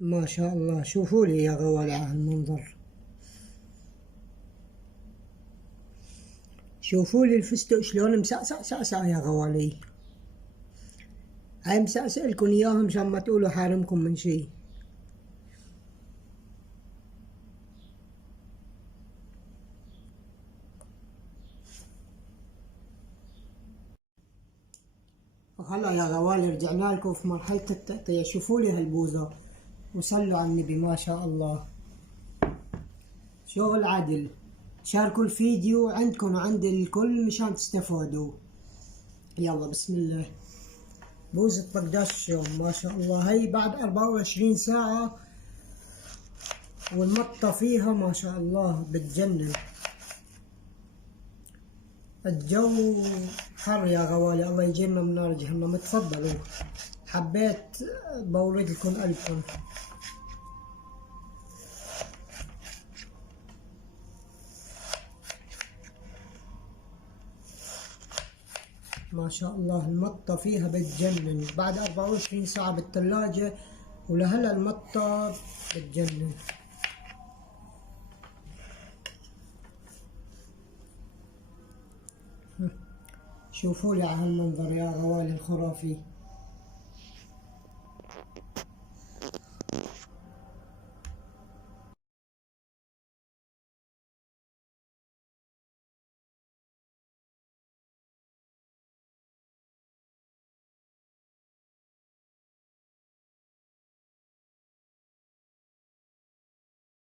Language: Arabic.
ما شاء الله، شوفوا لي يا غوالي على هالمنظر. شوفوا لي الفستق شلون مسقسق سقسق يا غوالي. هاي مسقسق لكم اياها مشان ما تقولوا حارمكم من شي. وهلا يا غوالي رجعنا لكم في مرحلة التقطيع. شوفوا لي هالبوزة وصلوا على النبي ما شاء الله، شغل عدل. شاركوا الفيديو عندكم وعند الكل مشان تستفادوا. يلا بسم الله. بوزة بقداش اليوم ما شاء الله، هي بعد 24 ساعة والمطة فيها ما شاء الله بتجنن. الجو حر يا غوالي، الله يجينا من نار جهنم. تفضلوا، حبيت بورد لكم قلبكم. ما شاء الله المطة فيها بتجنن، بعد 24 ساعة بالثلاجة ولهلا المطة بتجنن. شوفوا لي على هالمنظر يا غوالي الخرافي.